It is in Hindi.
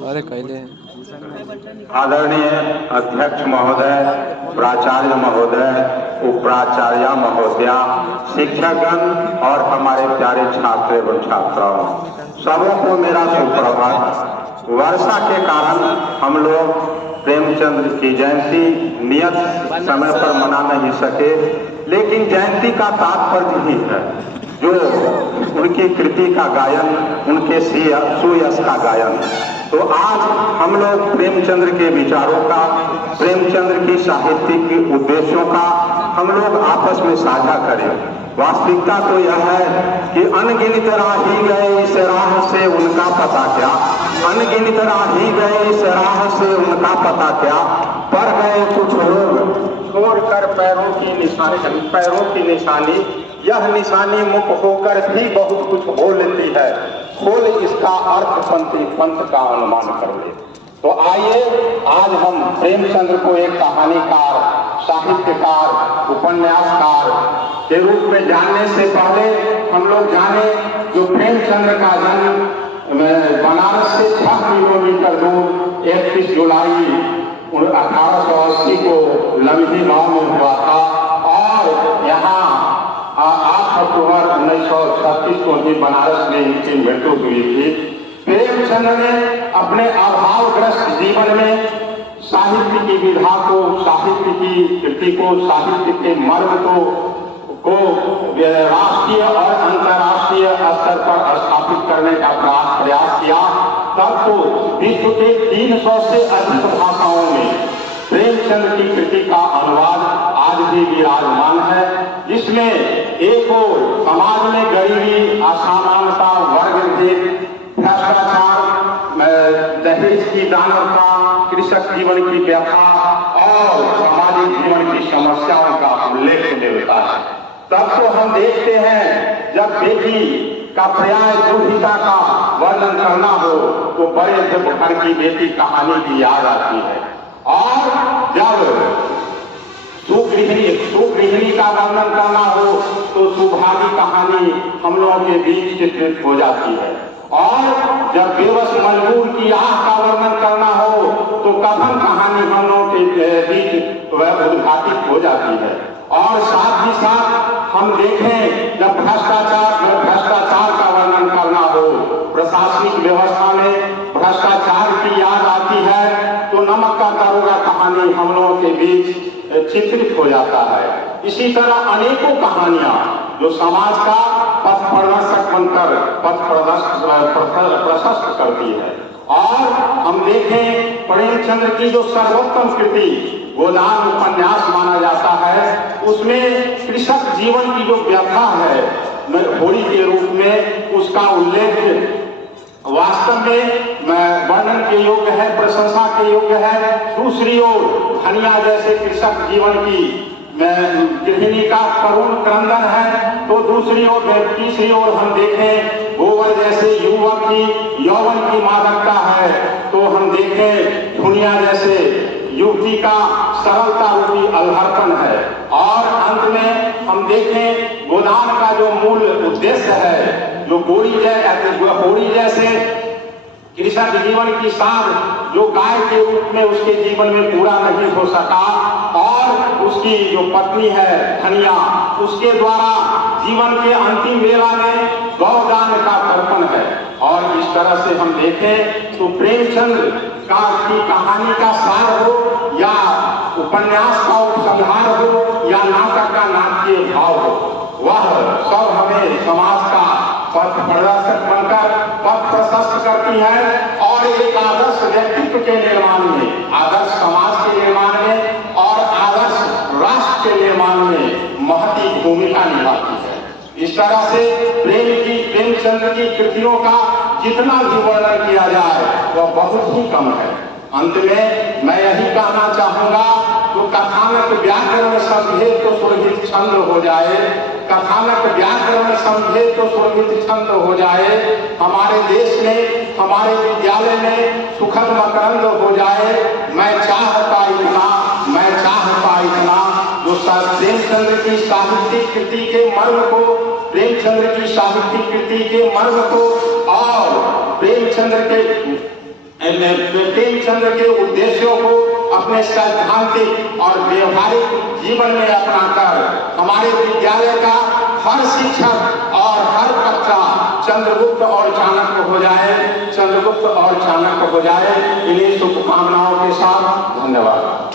अरे कहले आदरणीय अध्यक्ष महोदय, प्राचार्य महोदय, उपाचार्य महोदया, शिक्षकगण और हमारे प्यारे छात्र एवं छात्राओं, सबों को मेरा सुप्रभात। वर्षा के कारण हम लोग प्रेमचंद्र की जयंती नियत समय पर मना नहीं सके, लेकिन जयंती का तात्पर्य ही है जो उनकी कृति का गायन, उनके सुयश का गायन। तो आज हम लोग प्रेमचंद्र के विचारों का, प्रेमचंद्र की साहित्यिक उद्देश्यों का हम लोग आपस में साझा करें। वास्तविकता तो यह है कि अनगिनत राही गए इस राह से उनका पता क्या, अनगिनत राही गए इस राह से उनका पता क्या, पर गए कुछ लोग छोड़कर पैरों की निशानी, यह निशानी मुख होकर भी बहुत कुछ हो लेती है, खोल इसका अर्थ पंथ का अनुमान कर ले। तो आइए आज हम प्रेमचंद्र को एक कहानीकार, साहित्यकार, उपन्यासकार के रूप में जानने से पहले हम लोग जाने जो प्रेमचंद्र का जन्म बनारस से 6 किलोमीटर दूर 31 जुलाई 1880 को लम्ही गांव में हुआ था और यहाँ 8 अक्टूबर 1936 को भी बनारस में इनकी मृत्यु हुई थी। प्रेमचंद्र ने अपने अभावग्रस्त जीवन में साहित्य की विधा को, साहित्य की कृति को, साहित्य के मर्म को राष्ट्रीय और अंतर्राष्ट्रीय स्तर पर स्थापित करने का प्रयास किया। तब तो विश्व के 300 से अधिक भाषाओं में प्रेमचंद्र की कृति का अनुवाद आज भी विराजमान है, जिसमें एक ओर समाज में गरीबी, असमानता, वर्गभेद, भ्रष्टाचार, दहेज की दानवता, कृषक जीवन की व्यथा और सामाजिक जीवन की समस्याओं का उल्लेख मिलता है। तब तो हम देखते हैं जब बेटी का पर्याय दुहिता का वर्णन करना हो तो बड़े घर की बेटी कहानी की याद आती है, और जब सुगृहिणी का वर्णन करना हो तो सुभागी कहानी हम लोगों के बीच चित्रित हो जाती है, और जब बेबस मजबूर की आह का वर्णन करना हो तो कथन कहानी हम लोगों के बीच उद्घाटित हो जाती है। और साथ ही साथ हम देखें जब भ्रष्टाचार का वर्णन करना हो, प्रशासनिक व्यवस्था में भ्रष्टाचार की याद आती है तो नमक का दरोगा कहानी हम लोगों के बीच चित्रित हो जाता है। इसी तरह अनेकों कहानियां जो समाज का पथ प्रदर्शक बनकर पथ प्रशस्त करती है। और हम देखें प्रेमचंद्र की जो सर्वोत्तम कृति गोदान उपन्यास माना जाता है, उसमें कृषक जीवन की जो व्यथा है होली के रूप में, उसका उल्लेख वास्तव में वर्णन के योग्य है, प्रशंसा के योग्य है। दूसरी ओर धनिया जैसे कृषक जीवन की गृहिणी का करुण क्रंदन है, तो तीसरी ओर हम देखें गोबर जैसे युवक की यौवन की मादकता है, तो हम देखें दुनिया जैसे युवती का सरलता रूपी अल्हड़पन है। और अंत में हम देखें गोदान का जो मूल उद्देश्य है, जो होरी जैसे कृषक जीवन की साध जो गाय के रूप में उसके जीवन में पूरा नहीं हो सका, और उसकी जो पत्नी है धनिया, उसके द्वारा जीवन के अंतिम वेला में गौदान का तर्पण है। और इस तरह से हम देखें तो प्रेमचंद्र की कहानी का सार हो या उपन्यास का उपसंहार हो या नाटक का नाट्य भाव हो, वह सब हमें समाज का पथ प्रदर्शक बनकर पथ प्रशस्त करती है और एक आदर्श व्यक्तित्व के निर्माण में, आदर्श समाज के निर्माण में और आदर्श राष्ट्र के निर्माण में महती भूमिका निभाती है। इस तरह से प्रेमचंद्र की कृतियों का जितना भी वर्णन किया जाए वह बहुत ही कम है। अंत में मैं यही कहना चाहूंगा तो कथानक व्याकरण समझे तो सुरभित छंद हो जाए, कथानक व्याकरण समझे तो सुरभित छंद हो जाए, हमारे देश में, हमारे विद्यालय में सुखद मकरंद हो जाए। मैं चाहता इतना जो प्रेमचंद्र की साहित्यिक कृति के मर्म को, प्रेमचंद्र की साहित्यिक कृति के मर्म को और प्रेमचंद्र के उद्देश्यों को अपने सैद्धांतिक और व्यवहारिक जीवन में अपनाकर हमारे विद्यालय का हर शिक्षक और हर बच्चा चंद्रगुप्त और चाणक्य हो जाए, चंद्रगुप्त और चाणक्य हो जाए। इन्हीं शुभकामनाओं के साथ धन्यवाद।